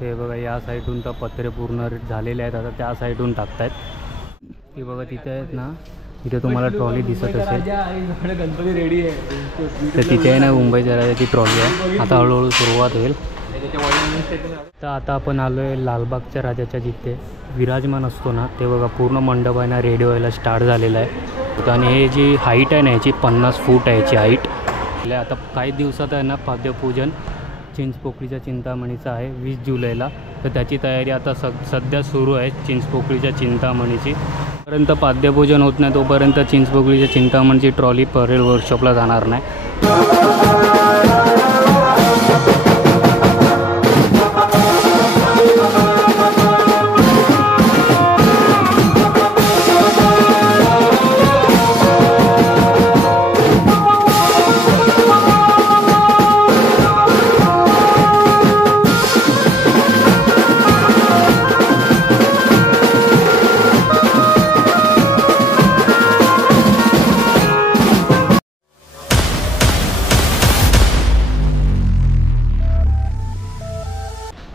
हे बघा या साईडून तर पत्रे पूर्ण झालेले आहेत, आता त्या साईडून टाकतायत. हे बघा तिथे आहेत ना, तिथे तुम्हाला ट्रॉली दिसत असेल, गणपती रेडी आहे. तर तिथे आहे ना मुंबईच्या राजाची ट्रॉली आहे. आता हळूहळू सुरुवात होईल. तर आता आपण आलो आहे लालबागच्या राजाच्या जिथे विराजमान असतो ना, ते बघा पूर्ण मंडप आहे ना रेडी व्हायला स्टार्ट झालेला आहे. आणि हे जी हाईट आहे ना याची 50 फूट आहे याची हाईट. आता काही दिवसात आहे ना पाद्यपूजन चिंचपोकळीच्या चिंतामणीचं आहे 20 जुलैला. तर त्याची तयारी आता सध्या सुरू आहे चिंचपोकळीच्या चिंतामणीची. पर्यंत पाद्यपूजन होत नाही तोपर्यंत चिंचपोकळीच्या चिंतामणीची ट्रॉली परेल वर्कशॉपला जाणार नाही.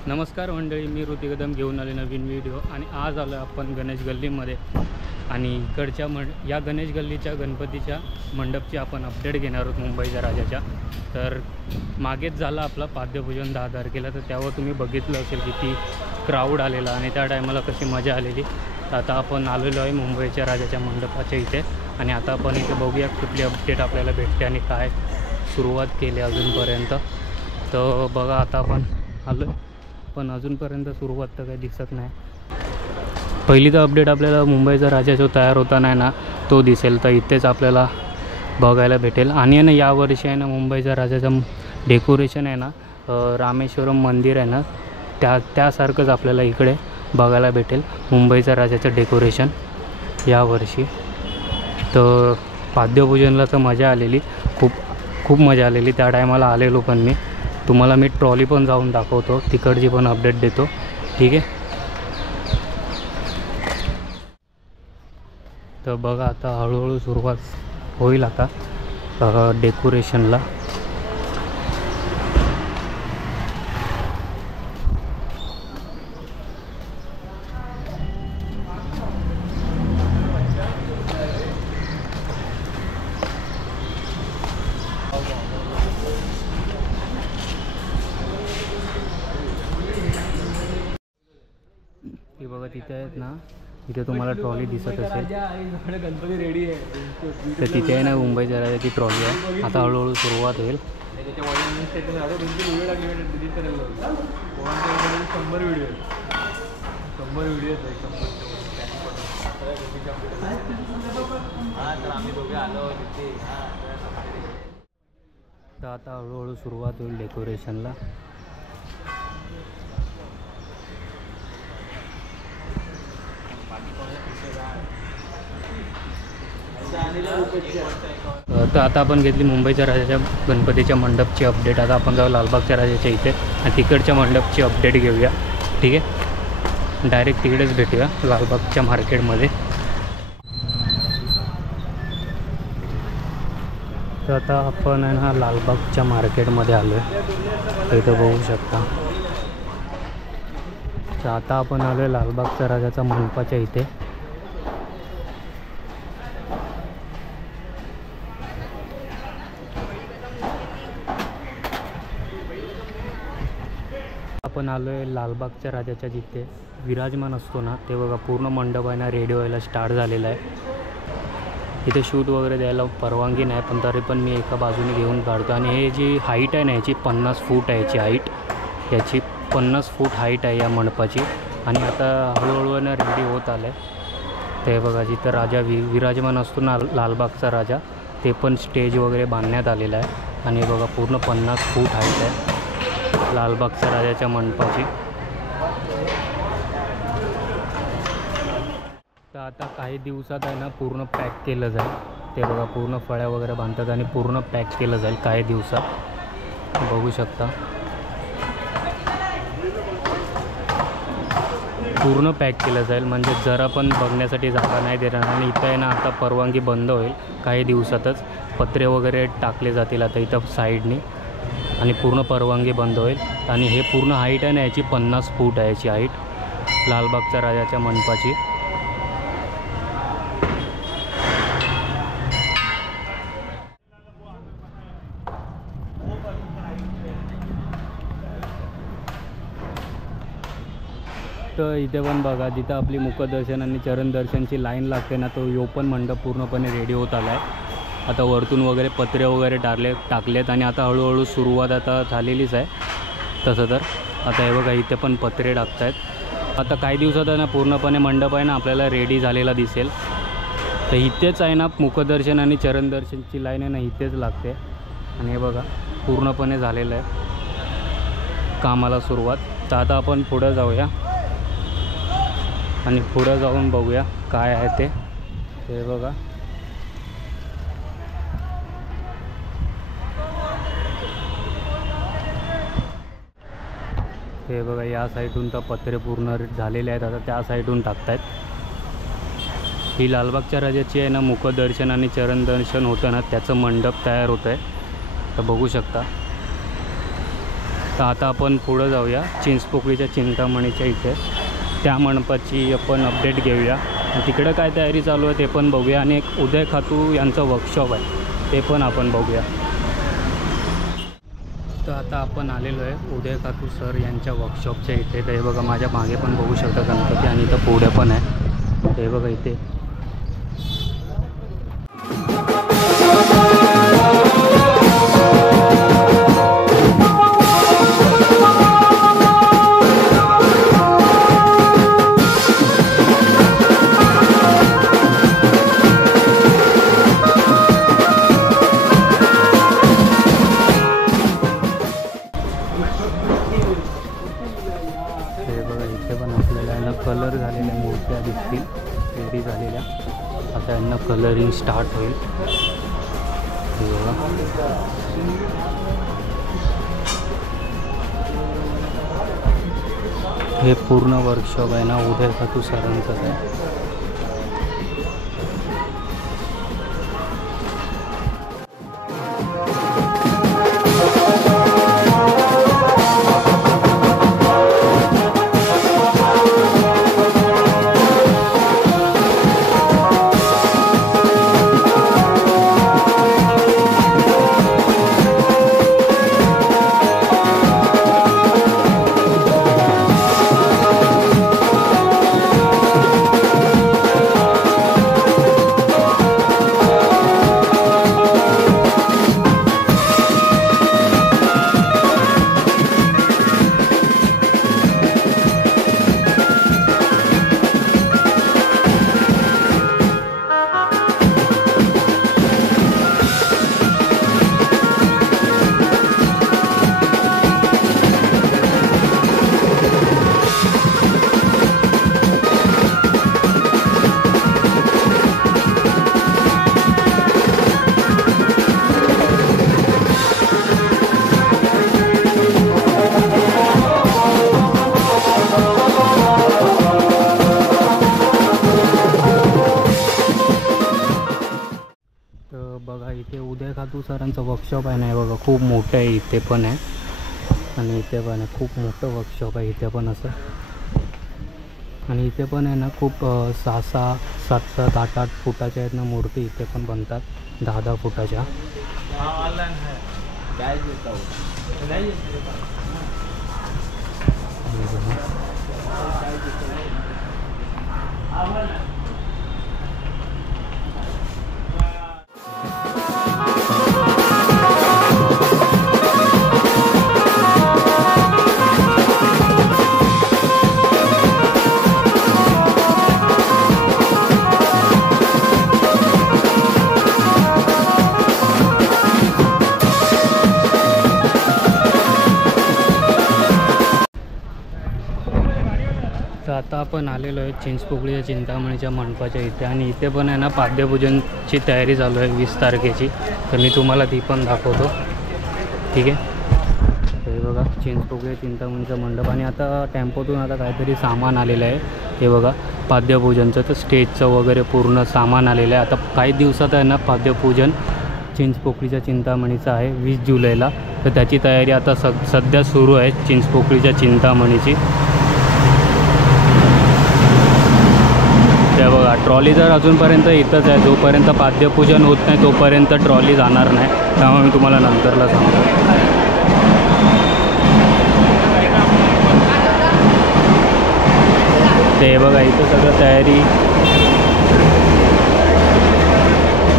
नमस्कार मंडळी, मी ऋतिक कदम घेऊन आले नवीन व्हिडिओ. आणि आज आलो आपण गणेश गल्लीमध्ये. आणि इकडच्या या गणेश गल्लीच्या गणपतीच्या मंडपची आपण अपडेट घेणार आहोत मुंबईच्या राजाच्या. तर मागेच झाला आपला पाद्यपूजन 10 तारखेला, तर त्यावर तुम्ही बघितलं असेल किती क्राऊड आलेला आणि त्या टायमाला कशी मजा आलेली. तर आता आपण आलेलो आहे मुंबईच्या राजाच्या मंडपाच्या इथे. आणि आता आपण इथे बघूया कुठली अपडेट आपल्याला भेटते आणि काय सुरुवात केली अजूनपर्यंत. तर बघा आता आपण आलो, पण अजूनपर्यंत सुरुवात तर काही दिसत नाही. पहिली तर अपडेट आपल्याला मुंबईचा राजा जो तयार होता नाही ना तो दिसेल, तर इथेच आपल्याला बघायला भेटेल. आणि ना यावर्षी आहे ना मुंबईचा राजाचं डेकोरेशन आहे ना रामेश्वरम मंदिर आहे ना त्यासारखंच आपल्याला इकडे बघायला भेटेल मुंबईचा राजाचं डेकोरेशन यावर्षी. तर पाद्यपूजनला तर मजा आलेली, खूप मजा आलेली. त्या टायमाला आलेलो पण मी. तुम्हाला मी ट्रॉली पण जाऊन दाखवतो, तिकडची पण अपडेट देतो, ठीक आहे. तर बघा आता हळूहळू सुरुवात होईल आता डेकोरेशनला. हे बघा तिथे आहेत ना, तिथे तुम्हाला ट्रॉली दिसत असेल, गणपती रेडी आहे. तर तिथे आहे ना मुंबईच्या राजाची ट्रॉली आहे. आता हळूहळू सुरुवात होईल. 100 व्हिडिओ तर आता हळूहळू सुरुवात होईल डेकोरेशनला. तर आता आपण घेतली मुंबईच्या राजाच्या गणपतीच्या मंडपची अपडेट. आता आपण जाऊ लालबागच्या राजाच्या इथे आणि तिकडच्या मंडपची अपडेट घेऊया, ठीक आहे. डायरेक्ट तिकडेच भेटूया लालबागच्या मार्केटमध्ये. तर आता आपण आहे ना लालबागच्या मार्केटमध्ये आलो आहे, इथं बघू शकता. तर आता आपण आलो आहे लालबागच्या राजाच्या मंडपाच्या इथे. आपण आलो आहे लालबागच्या राजाच्या जिथे विराजमान असतो ना, ते बघा पूर्ण मंडप आहे ना रेडी व्हायला स्टार्ट झालेला आहे. इथे शूट वगैरे द्यायला परवानगी नाही, पण तरी पण मी एका बाजूने घेऊन काढतो. आणि हे जी हाईट आहे ना याची 50 फूट आहे याची हाईट. याची 50 फूट हाईट आहे या मंडपाची. आणि आता हळूहळू ना रेडी होत आलं आहे. ते बघा जिथं राजा विराजमान असतो ना लालबागचा राजा, ते पण स्टेज वगैरे बांधण्यात आलेलं आहे. आणि बघा पूर्ण 50 फूट हाईट आहे लालबागच्या राजाच्या मंडपाची. तर आता काही दिवसात आहे ना पूर्ण पॅक केलं जाईल. ते बघा पूर्ण फळ्या वगैरे बांधतात आणि पूर्ण पॅक केलं जाईल काही दिवसात, बघू शकता. पूर्ण पॅक केलं जाईल, म्हणजे जरा पण बघण्यासाठी जागा नाही देणार. आणि इथं आहे ना आता परवानगी बंद होईल काही दिवसातच. पत्रे वगैरे टाकले जातील आता इथं साईडनी आणि पूर्ण परवानगी बंद होईल. आणि हे पूर्ण हाईट आहे ना याची 50 फूट आहे याची हाईट लालबागच्या राजाच्या मंडपाची. तर इथे पण बघा जिथं आपली मुखदर्शन आणि चरणदर्शनची लाईन लागते ना तो यो पण मंडप पूर्णपणे रेडी होत आला आहे. आता वरतून वगैरे पत्रे वगैरे टाकलेत आणि आता हळूहळू सुरुवात आता झालेलीच आहे. तसं तर आता हे बघा इथे पण पत्रे टाकत आहेत. आता काही दिवसात आहे ना पूर्णपणे मंडप आहे ना आपल्याला रेडी झालेला दिसेल. तर इथेच आहे ना मुखदर्शन आणि चरणदर्शनची लाईन आहे ना इथेच लागते. आणि हे बघा पूर्णपणे झालेलं आहे कामाला सुरुवात. तर आता आपण पुढं जाऊया आणि पुढं जाऊन बघूया काय आहे ते. हे बघा हे बघा या साईडून तर पत्रे पूर्ण झालेले आहेत. आता त्या साईडून टाकतायत. ही लालबागच्या राजाची आहे ना मुखदर्शन आणि चरणदर्शन होतं ना त्याचं मंडप तयार होतं आहे. तर बघू शकता. तर आता आपण पुढं जाऊया चिंचपोकळीच्या चिंतामणीच्या इथे. त्या मंडपाची आपण अपडेट घेऊया. तिकडं काय तयारी चालू आहे ते पण बघूया. आणि एक उदय खातू यांचं वर्कशॉप आहे ते पण आपण बघूया. तर आता आपण आलेलो आहे उदय खातू सर यांच्या वर्कशॉपच्या इथे. तर हे बघा माझ्या मागे पण बघू शकता गणपती आणि इथं पुढे पण आहे. हे बघा इथे कलर झालेल्या मूर्त्या दिसतील रेडी झालेल्या. आता यांना कलरिंग स्टार्ट होईल. हे पूर्ण वर्कशॉप आहे ना उदय खातू सरांचंच आहे. बघा इथे उदय खातू सरांचं वर्कशॉप आहे ना बघा खूप मोठं आहे. इथे पण आहे आणि इथे पण आहे खूप मोठं वर्कशॉप आहे इथे पण असं. आणि इथे पण आहे ना खूप 6-6, 7-7, 8-8 फुटाच्या आहेत ना मूर्ती इथे पण बनतात 10-10 फुटाच्या. तर आता आपण आलेलो आहे चिंचपोकळीच्या चिंतामणीच्या मंडपाच्या इथे. आणि इथे पण आहे ना पाद्यपूजनची तयारी चालू आहे 20 तारखेची. तर मी तुम्हाला ती पण दाखवतो. ठीक आहे. हे बघा चिंचपोकळी चिंतामणीचा मंडप. आणि आता टेम्पोतून आता काहीतरी सामान आलेलं आहे. हे बघा पाद्यपूजनचं तर स्टेजचं वगैरे पूर्ण सामान आलेलं आहे. आता काही दिवसात आहे ना पाद्यपूजन चिंचपोकळीच्या चिंतामणीचं आहे 20 जुलैला. तर त्याची तयारी आता सध्या सुरू आहे चिंचपोकळीच्या चिंतामणीची. ते बघा ट्रॉली जर अजूनपर्यंत इथंच आहे, जोपर्यंत पाद्यपूजन होत नाही तोपर्यंत ट्रॉली जाणार नाही, त्यामुळे मी तुम्हाला नंतरला सांगतो. ते बघा इथं सगळं तयारी,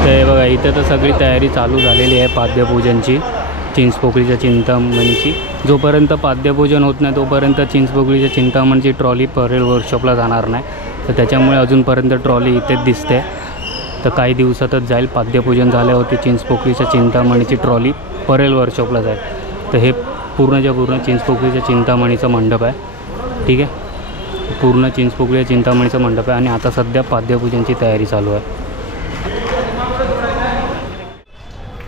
ते बघा इथं तर सगळी तयारी चालू झालेली आहे पाद्यपूजनची, चिंचपोकळीच्या चिंतामणीची. जोपर्यंत पाद्यपूजन होत नाही तोपर्यंत चिंचपोकळीच्या चिंतामणीची ट्रॉली परेल वर्कशॉपला जाणार नाही, तर त्याच्यामुळे अजूनपर्यंत ट्रॉली इथेच दिसते. तर काही दिवसातच जाईल, पाद्यपूजन झाल्यावरती चिंचपोकळीच्या चिंतामणीची ट्रॉली परेल वर्कशॉपला जाईल. तर हे पूर्णच्या पूर्ण चिंचपोकळीच्या चिंतामणीचं मंडप आहे. ठीक आहे, पूर्ण चिंचपोकळीच्या चिंतामणीचं मंडप आहे आणि आता सध्या पाद्यपूजनची तयारी चालू आहे.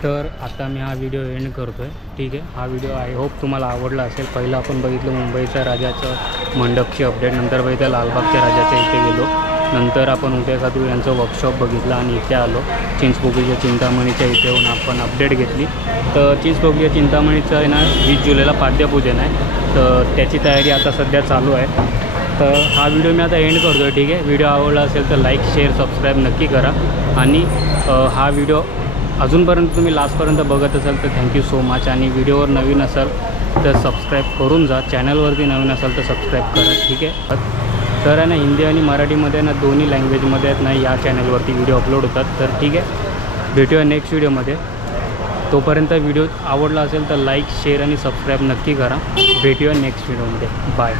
तर आता मी हा व्हिडिओ एंड करतो आहे. ठीक आहे, हा व्हिडिओ आय होप तुम्हाला आवडला असेल. पहिलं आपण बघितलं मुंबईच्या राजाचं मंडपची अपडेट, नंतर बघितलं लालबागच्या राजाच्या इथे गेलो, नंतर आपण उदय कादरू यांचं वर्कशॉप बघितलं आणि इथे आलो चिंचपोकळीच्या चिंतामणीच्या इथे येऊन आपण अपडेट घेतली. तर चिंचपोकळीच्या चिंतामणीचं आहे ना 20 जुलैला पाद्यपूजन आहे, तर त्याची तयारी आता सध्या चालू आहे. तर हा व्हिडिओ मी आता एंड करतो आहे. ठीक आहे, व्हिडिओ आवडला असेल तर लाईक शेअर सबस्क्राईब नक्की करा आणि हा व्हिडिओ अजूनपर्यंत तुम्ही लास्टपर्यंत बघत असाल तर थँक्यू सो मच. आणि व्हिडिओवर नवीन असाल तर सबस्क्राईब करून जा, चॅनलवरती नवीन असाल तर सबस्क्राईब करा. ठीक आहे, तर आहे ना हिंदी आणि मराठीमध्ये ना दोन्ही लँग्वेजमध्ये आहेत ना या चॅनलवरती व्हिडिओ अपलोड होतात. तर ठीक आहे, भेटूया नेक्स्ट व्हिडिओमध्ये. तोपर्यंत व्हिडिओ आवडला असेल तर लाईक शेअर आणि सबस्क्राईब नक्की करा. भेटूया नेक्स्ट व्हिडिओमध्ये. बाय.